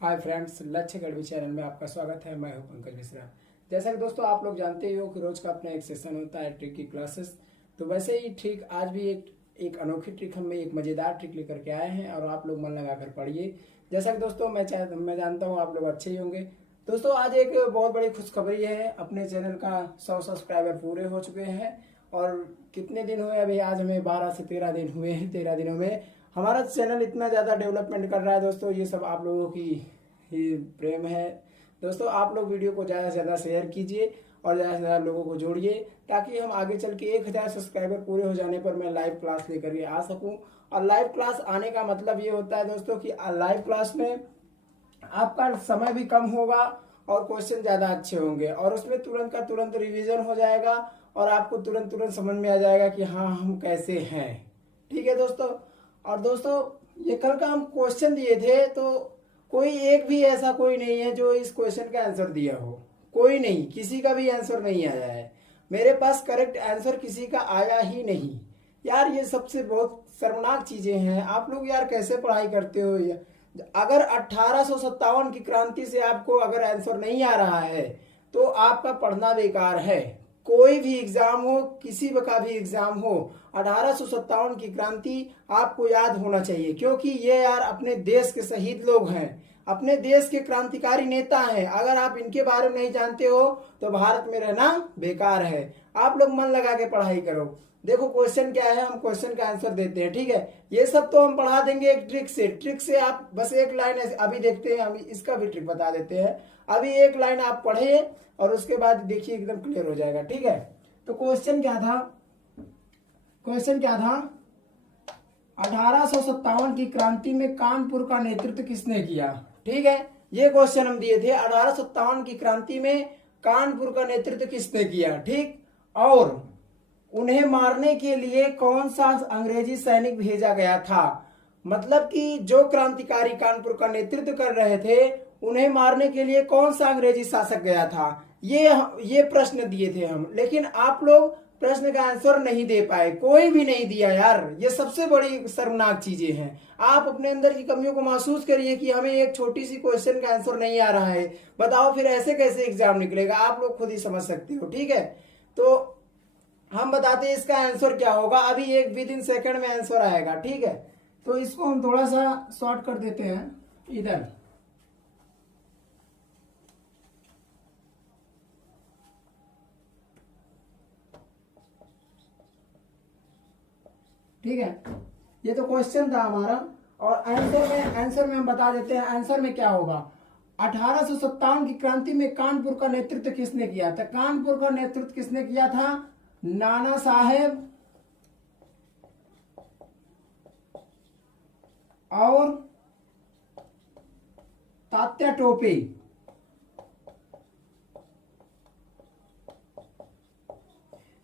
Hi friends, लक्ष्य Gadhvi channel में आपका स्वागत है। मैं हूं पंकज मिश्रा। जैसा कि दोस्तों आप लोग जानते ही हो कि रोज का अपना एक सेशन होता है ट्रिक की क्लासेस। तो वैसे ही ठीक आज भी एक अनोखी ट्रिक हम एक मज़ेदार ट्रिक लेकर के आए हैं और आप लोग मन लगा कर पढ़िए। जैसा कि दोस्तों मैं जानता हूँ आप लोग अच्छे ही होंगे। दोस्तों आज एक बहुत बड़ी खुशखबरी है, अपने चैनल का 100 सब्सक्राइबर पूरे हो चुके हैं। और कितने दिन हुए, अभी आज हमें 12 से 13 दिन हुए हैं। 13 दिनों में हमारा चैनल इतना ज़्यादा डेवलपमेंट कर रहा है दोस्तों, ये सब आप लोगों की ही प्रेम है। दोस्तों आप लोग वीडियो को ज़्यादा से ज़्यादा शेयर कीजिए और ज़्यादा से ज़्यादा लोगों को जोड़िए, ताकि हम आगे चल के 1000 सब्सक्राइबर पूरे हो जाने पर मैं लाइव क्लास लेकर के आ सकूं। और लाइव क्लास आने का मतलब ये होता है दोस्तों कि लाइव क्लास में आपका समय भी कम होगा और क्वेश्चन ज़्यादा अच्छे होंगे और उसमें तुरंत का तुरंत रिवीजन हो जाएगा और आपको तुरंत तुरंत समझ में आ जाएगा कि हाँ हम कैसे हैं। ठीक है दोस्तों। और दोस्तों ये कल का हम क्वेश्चन दिए थे, तो कोई एक भी ऐसा कोई नहीं है जो इस क्वेश्चन का आंसर दिया हो। कोई नहीं, किसी का भी आंसर नहीं आया है। मेरे पास करेक्ट आंसर किसी का आया ही नहीं। यार ये सबसे बहुत शर्मनाक चीजें हैं। आप लोग यार कैसे पढ़ाई करते हो? अगर 1857 की क्रांति से आपको अगर आंसर नहीं आ रहा है तो आपका पढ़ना बेकार है। कोई भी एग्जाम हो, किसी का भी एग्जाम हो, 1857 की क्रांति आपको याद होना चाहिए, क्योंकि ये यार अपने देश के शहीद लोग हैं, अपने देश के क्रांतिकारी नेता हैं। अगर आप इनके बारे में नहीं जानते हो तो भारत में रहना बेकार है। आप लोग मन लगा के पढ़ाई करो। देखो क्वेश्चन क्या है, हम क्वेश्चन का आंसर देते हैं। ठीक है, ये सब तो हम पढ़ा देंगे एक ट्रिक से। ट्रिक से आप बस एक लाइन अभी देखते हैं, हम इसका भी ट्रिक बता देते हैं। अभी एक लाइन आप पढ़े और उसके बाद देखिए एकदम क्लियर हो जाएगा। ठीक है, तो क्वेश्चन क्या था? क्वेश्चन क्या था? 1857 की क्रांति में कानपुर का नेतृत्व किसने किया? ठीक है, ये क्वेश्चन हम दिए थे। 1857 की क्रांति में कानपुर का नेतृत्व किसने किया? ठीक, और उन्हें मारने के लिए कौन सा अंग्रेजी सैनिक भेजा गया था? मतलब कि जो क्रांतिकारी कानपुर का नेतृत्व कर रहे थे, उन्हें मारने के लिए कौन सा अंग्रेजी शासक गया था? ये प्रश्न दिए थे हम, लेकिन आप लोग प्रश्न का आंसर नहीं दे पाए। कोई भी नहीं दिया यार। ये सबसे बड़ी शर्मनाक चीजें हैं। आप अपने अंदर की कमियों को महसूस करिए कि हमें एक छोटी सी क्वेश्चन का आंसर नहीं आ रहा है। बताओ फिर ऐसे कैसे एग्जाम निकलेगा? आप लोग खुद ही समझ सकते हो। ठीक है, तो हम बताते हैं इसका आंसर क्या होगा। अभी एक विद इन सेकंड में आंसर आएगा। ठीक है, तो इसको हम थोड़ा सा शॉर्ट कर देते हैं इधर। ठीक है, ये तो क्वेश्चन था हमारा और आंसर में हम बता देते हैं आंसर में क्या होगा। 1857 की क्रांति में कानपुर का नेतृत्व किसने किया था? कानपुर का नेतृत्व किसने किया था? नाना साहेब और तात्या टोपे।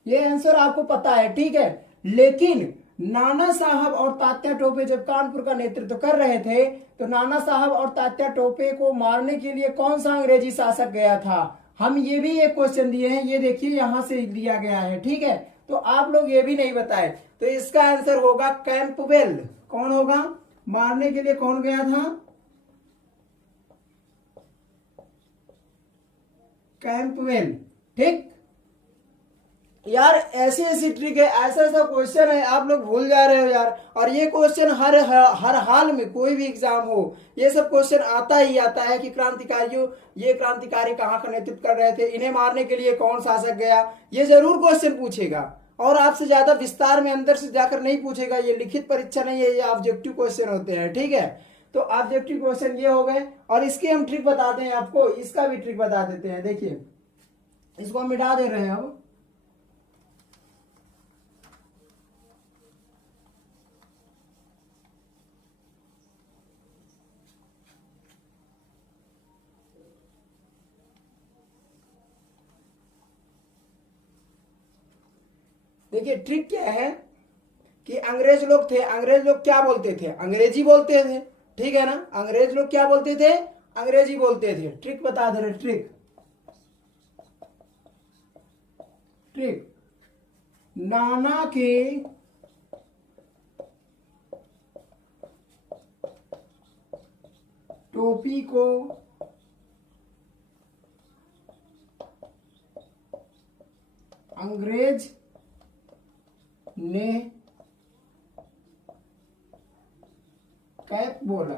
ये आंसर आपको पता है। ठीक है, लेकिन नाना साहब और तात्या टोपे जब कानपुर का नेतृत्व कर रहे थे तो नाना साहब और तात्या टोपे को मारने के लिए कौन सा अंग्रेजी शासक गया था? हम ये भी एक क्वेश्चन दिए हैं, ये देखिए यहां से दिया गया है। ठीक है, तो आप लोग ये भी नहीं बताए, तो इसका आंसर होगा कैंपबेल। कौन होगा? मारने के लिए कौन गया था? कैंपबेल। ठीक यार, ऐसी ऐसी ट्रिक है, ऐसा ऐसा क्वेश्चन है, आप लोग भूल जा रहे हो यार। और ये क्वेश्चन हर हाल में कोई भी एग्जाम हो, ये सब क्वेश्चन आता ही आता है कि ये क्रांतिकारी कहाँ का नेतृत्व कर रहे थे, इन्हें मारने के लिए कौन शासक गया। ये जरूर क्वेश्चन पूछेगा और आपसे ज्यादा विस्तार में अंदर से जाकर नहीं पूछेगा। ये लिखित परीक्षा नहीं है, ये ऑब्जेक्टिव क्वेश्चन होते हैं। ठीक है, तो ऑब्जेक्टिव क्वेश्चन ये हो गए और इसके हम ट्रिक बताते हैं आपको। इसका भी ट्रिक बता देते हैं। देखिए इसको हम मिटा दे रहे हैं अब। देखिए ट्रिक क्या है कि अंग्रेज लोग थे, अंग्रेज लोग क्या बोलते थे? अंग्रेजी बोलते थे। ठीक है ना, अंग्रेज लोग क्या बोलते थे? अंग्रेजी बोलते थे। ट्रिक बता दे रहे, ट्रिक ट्रिक नाना के टोपी को अंग्रेज ने कैप बोला।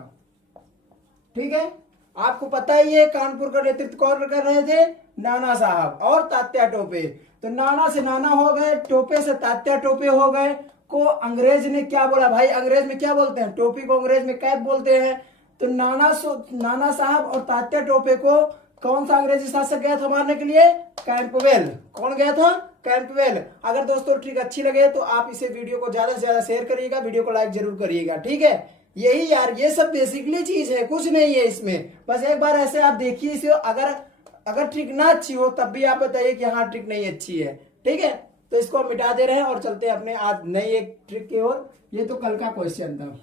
ठीक है, आपको पता ही है कानपुर का नेतृत्व कौन कर रहे थे, नाना साहब और तात्या टोपे। तो नाना से नाना हो गए, टोपे से तात्या टोपे हो गए। को अंग्रेज ने क्या बोला भाई, अंग्रेज में क्या बोलते हैं, टोपी को अंग्रेज में कैप बोलते हैं। तो नाना साहब और तात्या टोपे को कौन सा अंग्रेजी शासक गया था मारने के लिए, कैंपबेल। कौन गया था, कैंपबेल। अगर दोस्तों ट्रिक अच्छी लगे तो आप इसे वीडियो को ज्यादा से ज्यादा शेयर करिएगा, वीडियो को लाइक जरूर करिएगा। ठीक है, यही यार, ये सब बेसिकली चीज है, कुछ नहीं है इसमें। बस एक बार ऐसे आप देखिए इसे, अगर ट्रिक ना अच्छी हो तब भी आप बताइए कि हाँ ट्रिक नहीं अच्छी है। ठीक है, तो इसको हम मिटा दे रहे हैं और चलते हैं अपने आज नई एक ट्रिक की ओर। ये तो कल का क्वेश्चन था।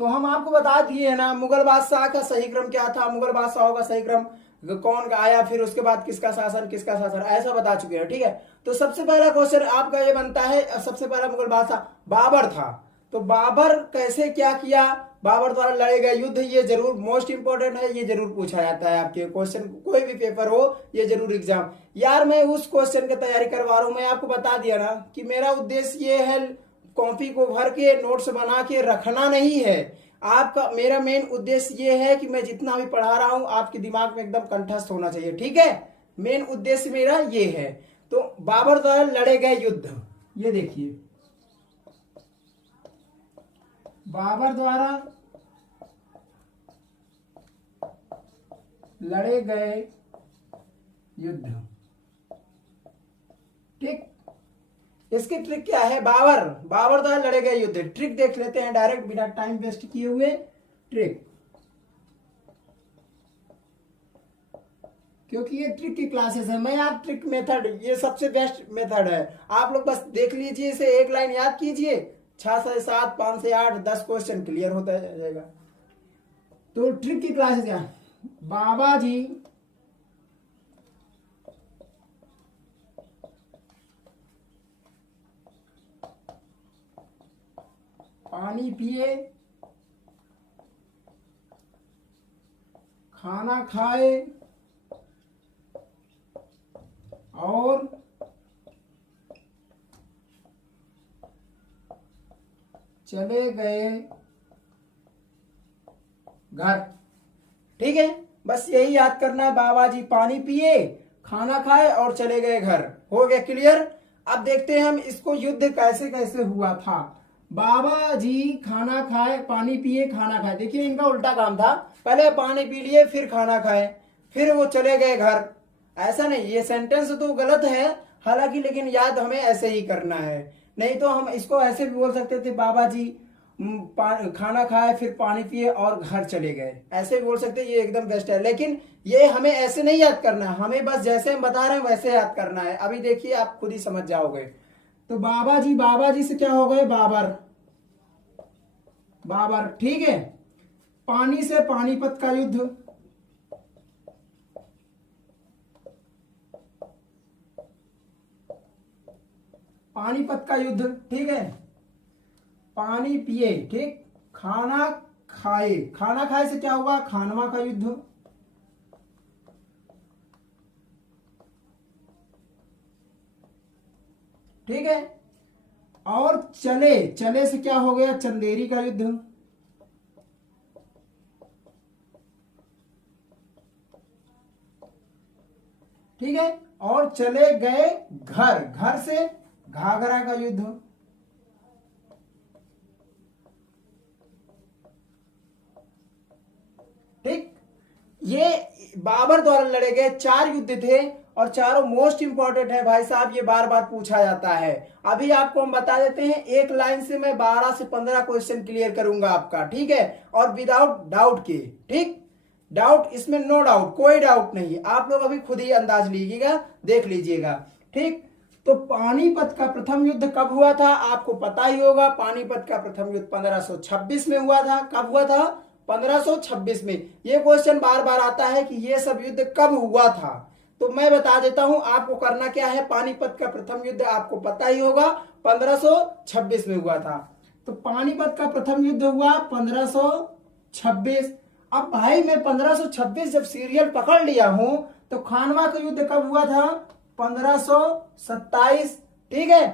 तो हम आपको बता दिए है ना, मुगल बादशाह का सही क्रम क्या था, मुगल बादशाहों का सही क्रम कौन का आया, फिर उसके बाद किसका शासन ऐसा बता चुके हैं। ठीक है, तो सबसे पहला क्वेश्चन आपका ये बनता है, सबसे पहला मुगल बादशाह बाबर था। तो बाबर कैसे क्या किया, बाबर द्वारा लड़े गए युद्ध, ये जरूर मोस्ट इंपोर्टेंट है, ये जरूर पूछा जाता है आपके क्वेश्चन, कोई भी पेपर हो ये जरूर एग्जाम। यार मैं उस क्वेश्चन की तैयारी करवा रहा हूं, मैं आपको बता दिया ना कि मेरा उद्देश्य ये है कॉपी को भर के नोट्स बना के रखना नहीं है आपका। मेरा मेन उद्देश्य ये है कि मैं जितना भी पढ़ा रहा हूं आपके दिमाग में एकदम कंठस्थ होना चाहिए। ठीक है, मेन उद्देश्य मेरा ये है। तो बाबर द्वारा लड़े गए युद्ध, ये देखिए, बाबर द्वारा लड़े गए युद्ध। ठीक, इसकी ट्रिक क्या है, बाबर द्वारा लड़े गए युद्ध। ट्रिक देख लेते हैं डायरेक्ट, बिना टाइम वेस्ट किए हुए। ट्रिक, क्योंकि ये ट्रिक की क्लासेस है, मैं आप ट्रिक मेथड, ये सबसे बेस्ट मेथड है। आप लोग बस देख लीजिए इसे, एक लाइन याद कीजिए, 6 से 7, 5 से 8, 10 क्वेश्चन क्लियर होता जाएगा। तो ट्रिक की क्लासेस क्या, बाबा जी पानी पिए, खाना खाए और चले गए घर। ठीक है, बस यही याद करना है, बाबा जी पानी पिए, खाना खाए और चले गए घर। हो गया क्लियर। अब देखते हैं हम इसको युद्ध कैसे कैसे हुआ था। बाबा जी खाना खाए, पानी पिए, खाना खाए, देखिए इनका उल्टा काम था, पहले पानी पी लिए फिर खाना खाए फिर वो चले गए घर। ऐसा नहीं, ये सेंटेंस तो गलत है हालांकि, लेकिन याद हमें ऐसे ही करना है। नहीं तो हम इसको ऐसे भी बोल सकते थे, बाबा जी खाना खाए फिर पानी पिए और घर चले गए, ऐसे भी बोल सकते, ये एकदम बेस्ट है। लेकिन ये हमें ऐसे नहीं याद करना है, हमें बस जैसे हम बता रहे हैं वैसे याद करना है। अभी देखिए आप खुद ही समझ जाओगे। तो बाबा जी से क्या हो गए, बाबर। ठीक है, पानी से पानीपत का युद्ध, पानीपत का युद्ध। ठीक है, पानी पिए, ठीक, खाना खाए से क्या हुआ, खानवा का युद्ध। ठीक है, और चले से क्या हो गया, चंदेरी का युद्ध। ठीक है, और चले गए घर से घाघरा का युद्ध। ठीक, ये बाबर द्वारा लड़े गए 4 युद्ध थे और चारों मोस्ट इंपॉर्टेंट है भाई साहब, ये बार बार पूछा जाता है। अभी आपको हम बता देते हैं, एक लाइन से मैं 12 से 15 क्वेश्चन क्लियर करूंगा आपका। ठीक है, और विदाउट डाउट के। ठीक, डाउट इसमें नो डाउट, कोई डाउट नहीं, आप लोग अभी खुद ही अंदाज लीजिएगा, देख लीजिएगा। ठीक, तो पानीपत का प्रथम युद्ध कब हुआ था, आपको पता ही होगा। पानीपत का प्रथम युद्ध 1526 में हुआ था। कब हुआ था, 1526 में। ये क्वेश्चन बार बार आता है कि ये सब युद्ध कब हुआ था, तो मैं बता देता हूं आपको करना क्या है। पानीपत का प्रथम युद्ध आपको पता ही होगा 1526 में हुआ था। तो पानीपत का प्रथम युद्ध हुआ 1526। अब भाई मैं 1526 जब सीरियल पकड़ लिया हूं तो खानवा का युद्ध कब हुआ था? 1527। ठीक है,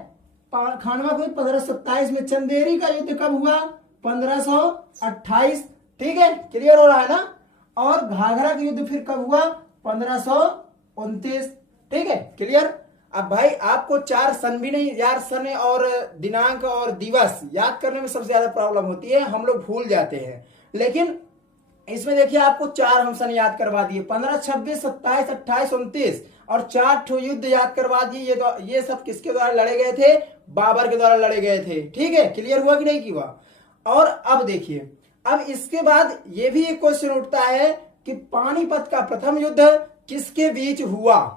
खानवा का युद्ध 1527 में। चंदेरी का युद्ध कब हुआ? 1528। ठीक है, क्लियर हो रहा है ना। और घाघरा का युद्ध फिर कब हुआ? 1529। ठीक है, क्लियर। अब भाई आपको 4 सन भी नहीं यार, सन और दिनांक और दिवस याद करने में सबसे ज्यादा प्रॉब्लम होती है, हम लोग भूल जाते हैं। लेकिन इसमें देखिए आपको 4 हम सन याद करवा दिए, 15, 26, 27, 28, 29 और 4 ठो युद्ध याद करवा दिए। ये सब किसके द्वारा लड़े गए थे? बाबर के द्वारा लड़े गए थे। ठीक है, क्लियर हुआ कि नहीं कि हुआ। और अब देखिए, अब इसके बाद ये भी एक क्वेश्चन उठता है कि पानीपत का प्रथम युद्ध किसके बीच हुआ?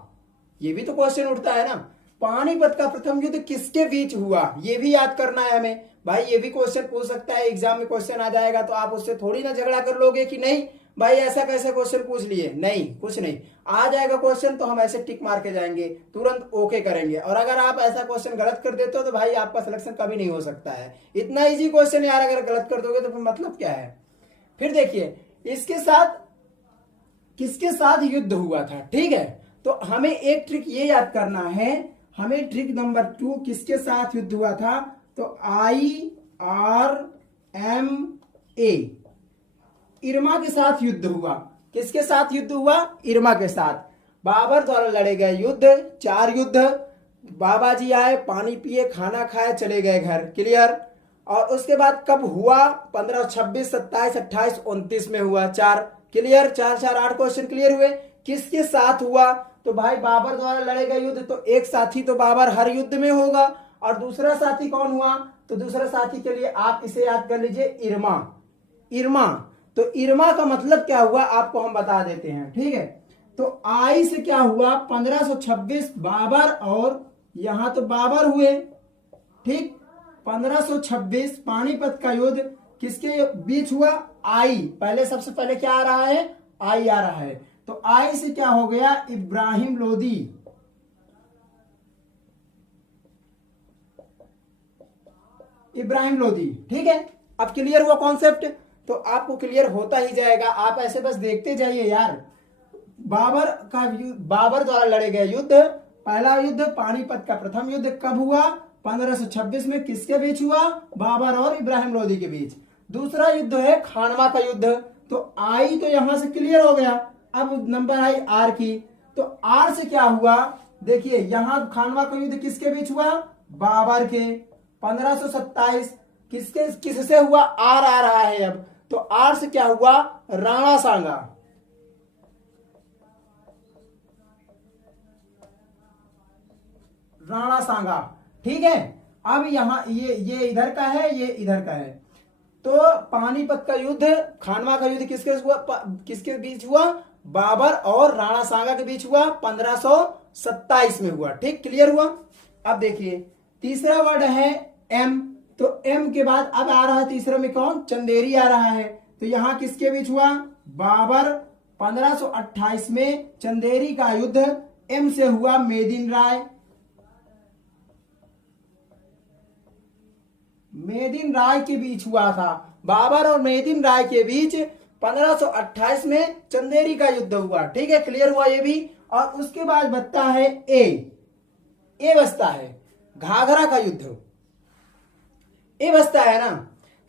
ये भी तो क्वेश्चन उठता है ना, पानीपत का प्रथम युद्ध किसके बीच हुआ, ये भी याद करना है हमें। भाई ये भी क्वेश्चन पूछ सकता है, एग्जाम में क्वेश्चन आ जाएगा तो आप उससे थोड़ी ना झगड़ा कर लोगे कि नहीं भाई ऐसा कैसे क्वेश्चन पूछ लिए। नहीं, कुछ नहीं, आ जाएगा क्वेश्चन तो हम ऐसे टिक मार के जाएंगे, तुरंत ओके करेंगे। और अगर आप ऐसा क्वेश्चन गलत कर देते हो तो भाई आपका सिलेक्शन कभी नहीं हो सकता है। इतना इजी क्वेश्चन यार अगर गलत कर दोगे तो फिर मतलब क्या है। फिर देखिए इसके साथ किसके साथ युद्ध हुआ था। ठीक है, तो हमें एक ट्रिक ये याद करना है, हमें ट्रिक नंबर 2 किसके साथ युद्ध हुआ था? तो IRMA इरमा के साथ युद्ध हुआ। किसके साथ युद्ध हुआ? इरमा के साथ। बाबर द्वारा लड़े गए युद्ध 4 युद्ध। बाबा जी आए, पानी पिए, खाना खाए, चले गए घर। क्लियर। और उसके बाद कब हुआ? 15, 26, 27, 28, 29 में हुआ। 4 क्लियर, 4, 4, 8 क्वेश्चन क्लियर हुए। किसके साथ हुआ? तो भाई बाबर द्वारा लड़े गए युद्ध, तो एक साथी तो बाबर हर युद्ध में होगा। और दूसरा साथी कौन हुआ? तो दूसरा साथी के लिए आप इसे याद कर लीजिए, इरमा। इरमा, तो इरमा का मतलब क्या हुआ आपको हम बता देते हैं। ठीक है, तो आई से क्या हुआ? 1526 बाबर, और यहां तो बाबर हुए। ठीक, 1526 पानीपत का युद्ध किसके बीच हुआ? आई। पहले सबसे पहले क्या आ रहा है? आई आ रहा है। तो आई से क्या हो गया? इब्राहिम लोदी। इब्राहिम लोदी। ठीक है, अब क्लियर हुआ कॉन्सेप्ट? तो आपको क्लियर होता ही जाएगा, आप ऐसे बस देखते जाइए यार। बाबर द्वारा लड़े गए युद्ध, पहला युद्ध पानीपत का प्रथम युद्ध कब हुआ? 1526 में। किसके बीच हुआ? बाबर और इब्राहिम लोदी के बीच। दूसरा युद्ध है खानवा का युद्ध। तो आई तो यहां से क्लियर हो गया। अब नंबर आई आर की, तो आर से क्या हुआ? देखिए यहां खानवा का युद्ध किसके बीच हुआ? बाबर के। 1527 किससे हुआ? आर आ रहा है अब, तो आर से क्या हुआ? राणा सांगा। राणा सांगा। ठीक है, अब यहां ये इधर का है, ये इधर का है। तो पानीपत का युद्ध, खानवा का युद्ध किसके बीच हुआ? बाबर और राणा सांगा के बीच हुआ, 1527 में हुआ। ठीक, क्लियर हुआ। अब देखिए तीसरा वर्ड है एम। तो एम के बाद अब आ रहा है तीसरा में कौन? चंदेरी आ रहा है। तो यहां किसके बीच हुआ? बाबर। 1528 में चंदेरी का युद्ध एम से हुआ मेदिन राय। मेदिन राय के बीच हुआ था। बाबर और मेदिन राय के बीच 1528 में चंदेरी का युद्ध हुआ। ठीक है, क्लियर हुआ ये भी। और उसके बाद बचता है ए बचता है घाघरा का युद्ध। ए बचता है ना।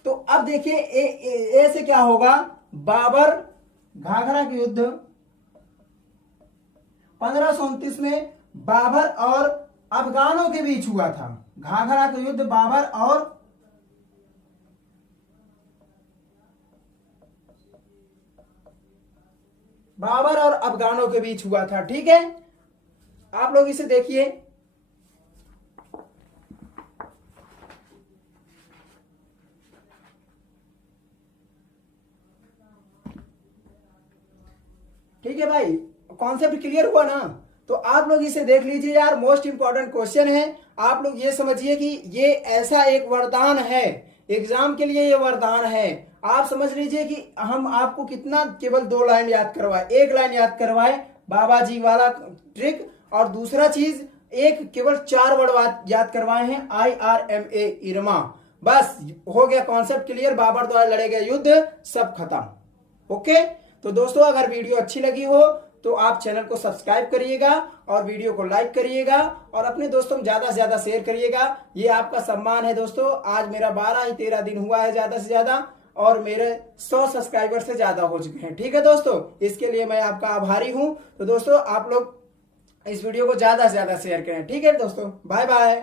तो अब देखिए ए से क्या होगा? बाबर घाघरा के युद्ध 1529 में बाबर और अफगानों के बीच हुआ था। घाघरा का युद्ध बाबर और अफगानों के बीच हुआ था। ठीक है, आप लोग इसे देखिए। ठीक है भाई, कॉन्सेप्ट क्लियर हुआ ना। तो आप लोग इसे देख लीजिए यार, मोस्ट इंपॉर्टेंट क्वेश्चन है। आप लोग ये समझिए कि ये ऐसा एक वरदान है, एग्जाम के लिए ये वरदान है। आप समझ लीजिए कि हम आपको कितना केवल 2 लाइन याद करवाए, 1 लाइन याद करवाए बाबा जी वाला ट्रिक, और दूसरा चीज एक केवल 4 वर्ड याद करवाए हैं, IRMA, इरमा। बस हो गया कॉन्सेप्ट क्लियर। बाबर द्वारा लड़े गए युद्ध सब खत्म। ओके, तो दोस्तों अगर वीडियो अच्छी लगी हो तो आप चैनल को सब्सक्राइब करिएगा और वीडियो को लाइक करिएगा और अपने दोस्तों में ज्यादा से ज्यादा शेयर करिएगा। ये आपका सम्मान है दोस्तों। आज मेरा 13 दिन हुआ है ज्यादा से ज्यादा, और मेरे 100 सब्सक्राइबर से ज्यादा हो चुके हैं। ठीक है दोस्तों, इसके लिए मैं आपका आभारी हूं। तो दोस्तों आप लोग इस वीडियो को ज्यादा से ज्यादा शेयर करें। ठीक है दोस्तों, बाय बाय।